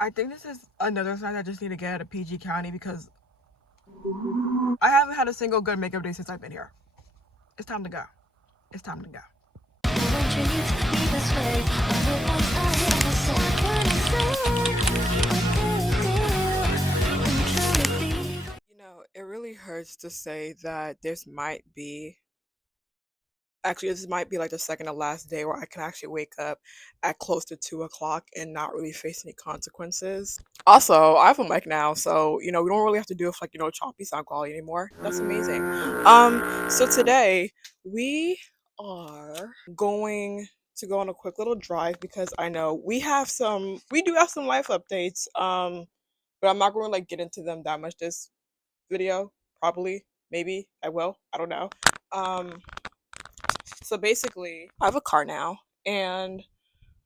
I think this is another sign I just need to get out of PG County because I haven't had a single good makeup day since I've been here. It's time to go. It's time to go. You know, it really hurts to say that this might be this might be like the second to last day where I can actually wake up at close to 2 o'clock and not really face any consequences. Also, I have a mic now, so you know we don't really have to do it for like choppy sound quality anymore. That's amazing. So today we are going to go on a quick little drive because I know we do have some life updates. But I'm not going to like get into them that much this video. Probably, maybe I will. I don't know. Um, so basically, I have a car now, and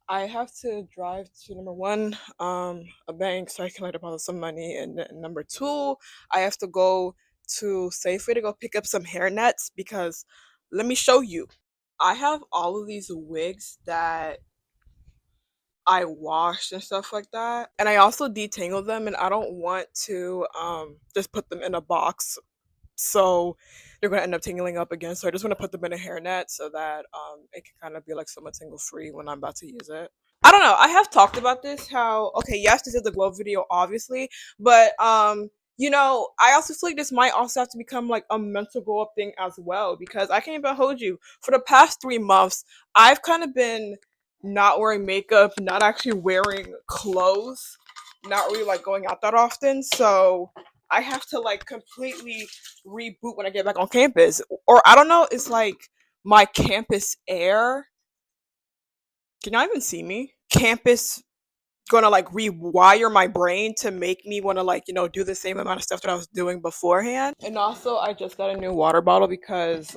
I have to drive to number one, a bank so I can like deposit some money, and then number two, I have to go to Safeway to go pick up some hair nets because let me show you. I have all of these wigs that I washed and stuff like that, and I also detangled them, and I don't want to just put them in a box so they're gonna end up tangling up again. So I just want to put them in a hairnet so that it can kind of be like somewhat tangle free when I'm about to use it. I don't know. I have talked about this. How okay, yes, this is the glow video, obviously, but I also feel like this might also have to become like a mental glow up thing as well because I can't even hold you. For the past 3 months, I've kind of been not wearing makeup, not actually wearing clothes, not really like going out that often. So I have to like completely reboot when I get back on campus. Or I don't know, it's like my campus air. Can y'all even see me? Campus gonna like rewire my brain to make me want to like do the same amount of stuff that I was doing beforehand. And also I just got a new water bottle because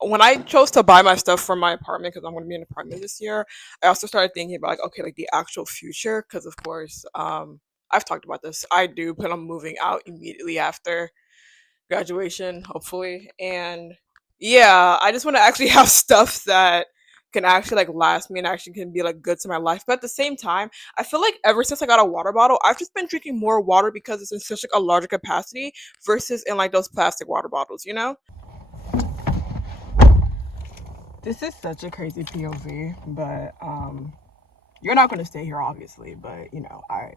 when I chose to buy my stuff from my apartment because I'm going to be in an apartment this year, I also started thinking about like okay, like the actual future because of course I've talked about this. I do plan on moving out immediately after graduation, hopefully. And yeah, I just want to actually have stuff that can actually like last me and actually can be like good to my life. But at the same time, I feel like ever since I got a water bottle, I've just been drinking more water because it's in such like a larger capacity versus in like those plastic water bottles, you know? This is such a crazy POV, but you're not gonna stay here obviously, but I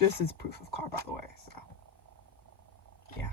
this is proof of car by the way, so yeah.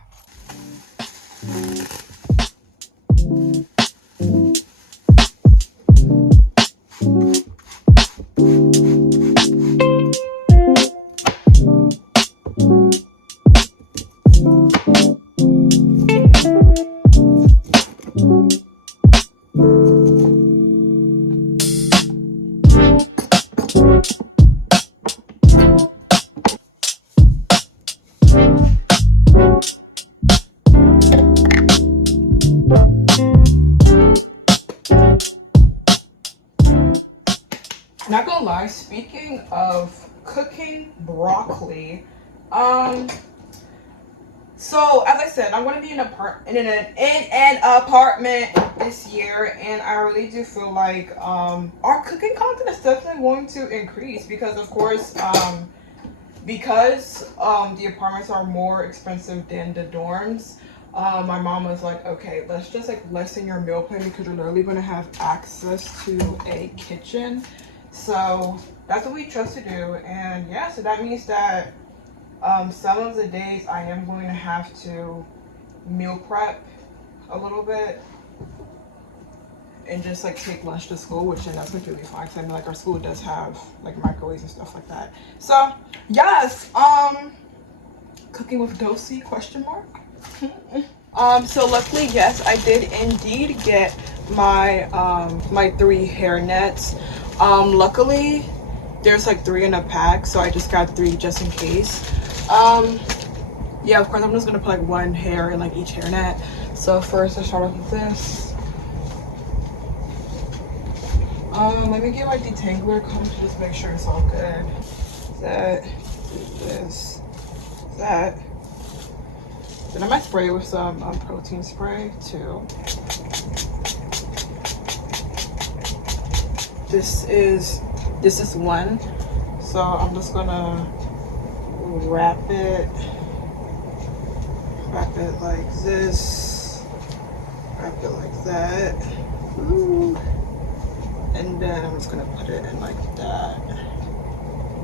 Not gonna lie, speaking of cooking broccoli, um, so as I said, I'm gonna be in an apartment this year, and I really do feel like our cooking content is definitely going to increase because of course the apartments are more expensive than the dorms. My mom was like, okay, let's just like lessen your meal plan because you're literally gonna have access to a kitchen. So that's what we chose to do, and yeah, so that means that some of the days I am going to have to meal prep a little bit and just like take lunch to school, which then that's completely fine because I mean like our school does have like microwaves and stuff like that. So yes, cooking with Dolcie question mark. So luckily, yes, I did indeed get my 3 hair nets. Luckily there's like 3 in a pack, so I just got 3 just in case. Yeah, of course I'm just gonna put like 1 hair in like each hair net. So first I start off with this. Let me get my detangler comb to just make sure it's all good. That, this, that. Then I might spray it with some protein spray too. This is 1. So I'm just gonna wrap it like this, wrap it like that. Ooh. And then I'm just gonna put it in like that.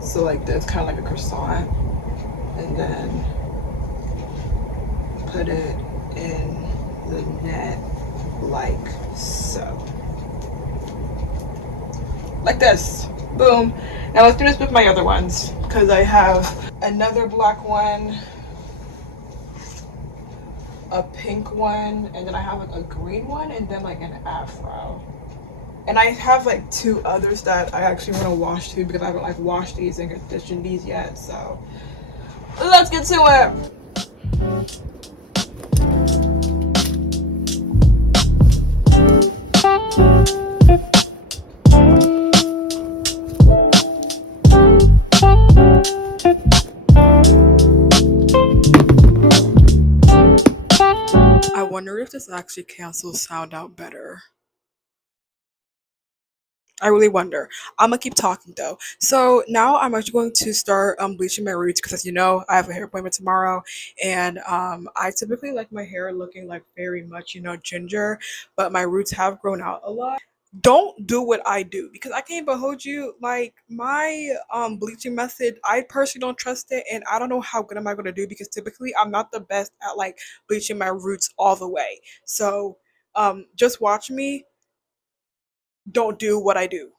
So like this, kind of like a croissant. And then put it in the net like so. Like this. Boom. Now let's do this with my other ones, because I have another black one, a pink one, and then I have like a green one, and then like an afro. And I have like 2 others that I actually want to wash too, because I haven't like washed these and conditioned these yet. So let's get to it. I wonder if this actually cancels sound out better. I really wonder. I'm gonna keep talking though. So now I'm actually going to start bleaching my roots, because as you know, I have a hair appointment tomorrow, and I typically like my hair looking like very much, you know, ginger, but my roots have grown out a lot. Don't do what I do, because I can't behold you. Like my bleaching method, I personally don't trust it, and I don't know how good am I gonna do, because typically I'm not the best at like bleaching my roots all the way. So just watch me. Don't do what I do.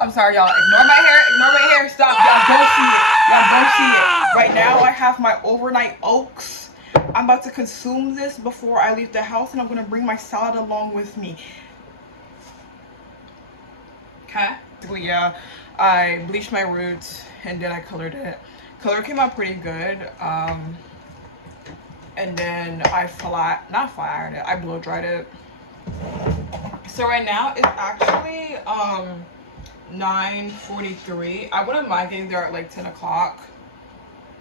I'm sorry, y'all. Ignore my hair. Ignore my hair. Stop. Y'all don't see it. Y'all don't see it. Right now, I have my overnight oats. I'm about to consume this before I leave the house, and I'm going to bring my salad along with me. Okay? Well, yeah, I bleached my roots, and then I colored it. Color came out pretty good. And then I not flat ironed it. I blow dried it. So right now, it's actually, 9:43. I wouldn't mind getting there at like 10 o'clock.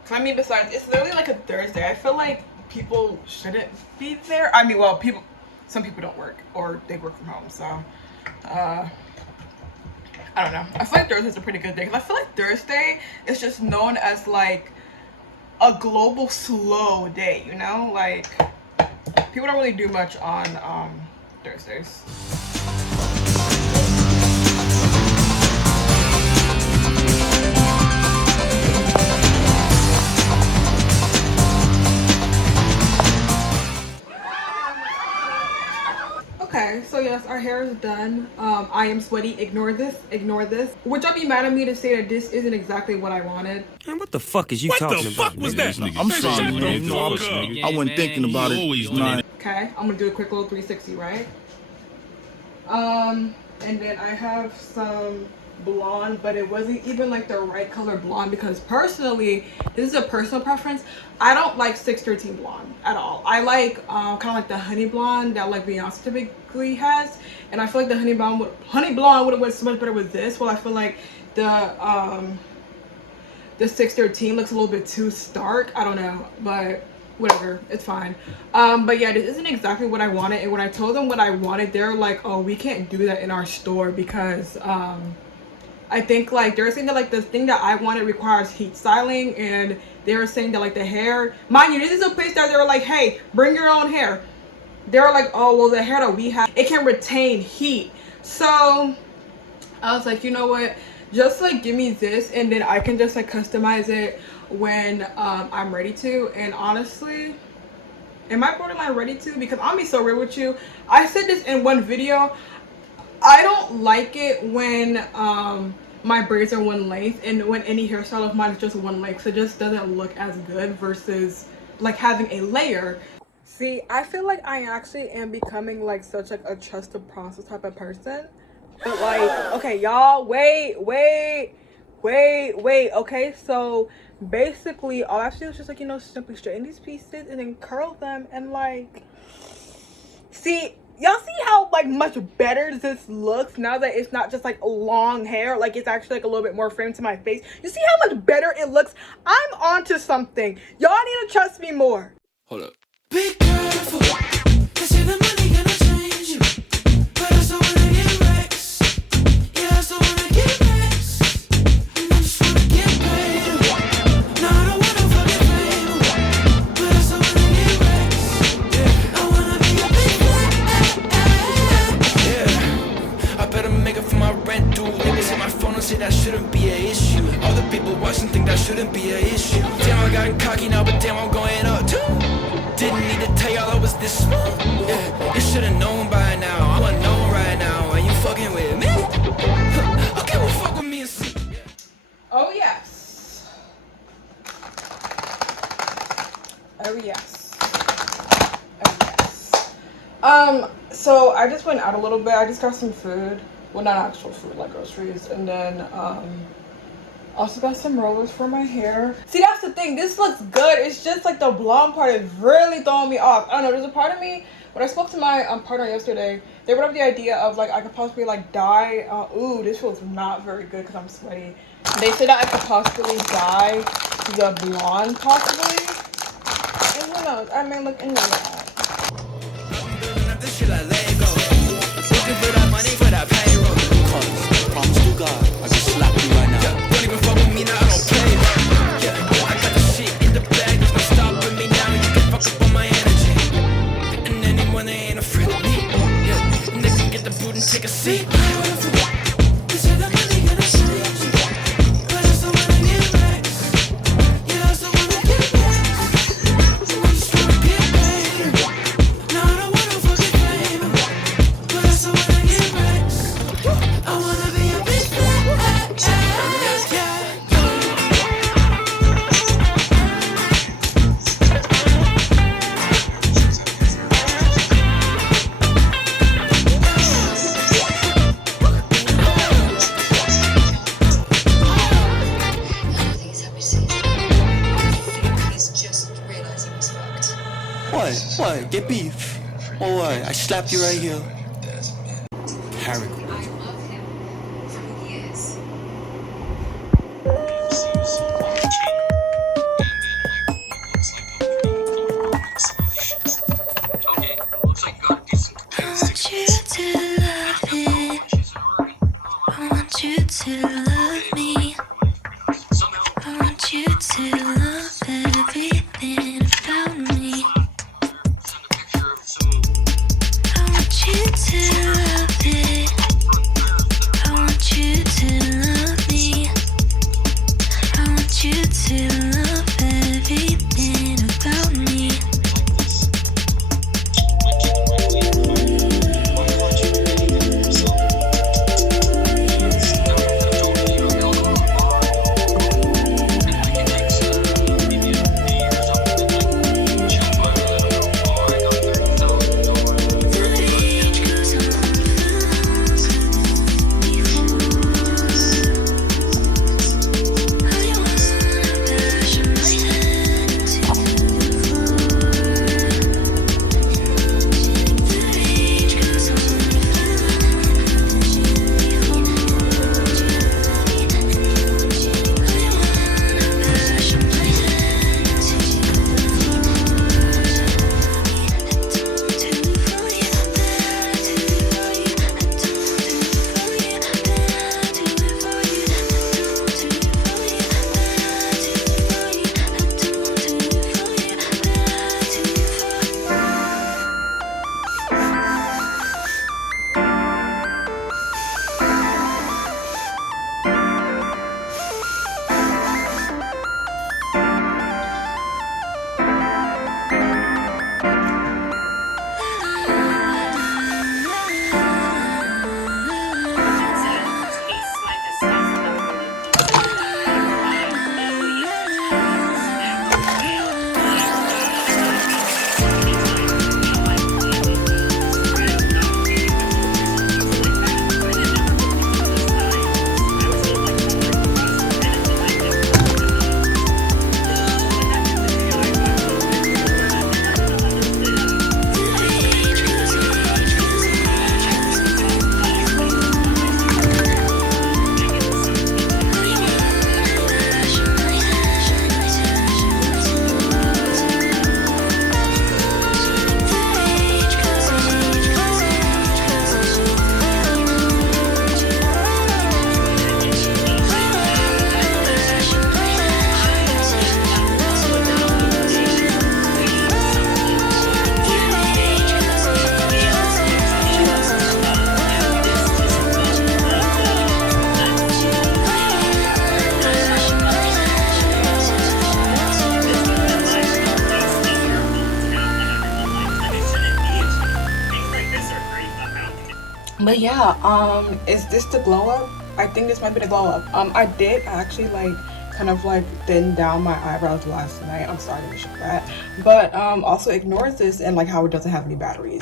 Cause I mean, besides, it's literally like a Thursday. I feel like people shouldn't be there. I mean, well, some people don't work, or they work from home. So, I don't know. I feel like Thursday's a pretty good day, because I feel like Thursday is just known as like a global slow day. You know, like people don't really do much on Thursdays. Okay, so yes, our hair is done. I am sweaty. Ignore this. Ignore this. Would y'all be mad at me to say that this isn't exactly what I wanted? Man, what the fuck is you talking about? What the fuck was that? I'm sorry, man. I wasn't thinking about it. Okay, I'm gonna do a quick little 360, right? And then I have some blonde, but it wasn't even like the right color blonde, because personally, this is a personal preference, I don't like 613 blonde at all. I like kind of like the honey blonde that like Beyonce typically has, and I feel like the honey blonde would have went so much better with this. Well, I feel like the 613 looks a little bit too stark. I don't know, but whatever, it's fine. But yeah, this isn't exactly what I wanted, and when I told them what I wanted, they're like, oh, we can't do that in our store, because I think like they're saying that like the thing that I wanted requires heat styling, and they were saying that like the hair, mind you, this is a place that they were like, hey, bring your own hair. They were like, oh well, the hair that we have, it can retain heat. So I was like, you know what, just like give me this, and then I can just like customize it when I'm ready to. And honestly, am I borderline ready to? Because I'll be so real with you, I said this in one video, I don't like it when my braids are one length, and when any hairstyle of mine is just one length, so it just doesn't look as good versus like having a layer. See, I feel like I actually am becoming like such like a trust the process type of person. But like, okay, y'all, wait. Okay, so basically all I have to do is just like, you know, simply straighten these pieces and then curl them, and like, see, y'all see how like much better this looks now that it's not just like long hair, like it's actually like a little bit more framed to my face. You see how much better it looks? I'm onto something. Y'all need to trust me more. Hold up. Be careful, they say the money gonna change you, but I still wanna get racks. Yeah, I still wanna get racks, and I just wanna get paid. No, I don't wanna fucking fame, but I still wanna get racks. Yeah, I wanna be a big fat. Yeah, I better make it for my rent, dude. Niggas hit my phone and say that shouldn't be an issue. All the people watching think that shouldn't be an issue. Damn, I got cocky now, but damn, I'm going up too. Didn't need to tell y'all I was this smooth. Yeah, you should've known by now. I'm unknown right now, and you fucking with me. Okay, well fuck with me and see. Oh yes. Oh yes. So I just went out a little bit. I just got some food. Well, not actual food, like groceries, and then also got some rollers for my hair. See, that's the thing, this looks good, it's just like the blonde part is really throwing me off. I don't know, there's a part of me, when I spoke to my partner yesterday, they brought up the idea of like I could possibly like dye, ooh, this feels not very good because I'm sweaty. They said that I could possibly dye the blonde possibly, and who knows, I may look into that. This shit like Lego. Looking for that money for that payroll. Promise to God, I just slap you right now. Don't even fuck with me now, I don't play. Yeah, I got the shit in the bag, there's no stopping me now. You can fuck up on my energy, and anyone they ain't afraid of me. Yeah, and they can get the boot and take a seat. They say the money gonna change you, but I still wanna get racks. Yeah, I still wanna get racks. I just wanna get paid. No, I don't wanna fucking fame, but I still wanna get racks. I wanna be a big fat. What? Get beef? Or what? I slapped you right here. Harry. To love it. But yeah, is this the glow up? I think this might be the glow up. I did actually like kind of like thin down my eyebrows last night. I'm sorry to show that. But also ignore this and like how it doesn't have any batteries.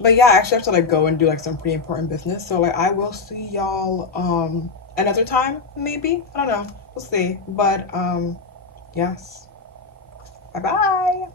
But yeah, I actually have to like go and do like some pretty important business. So like I will see y'all another time, maybe. I don't know. We'll see. But yes. Bye bye.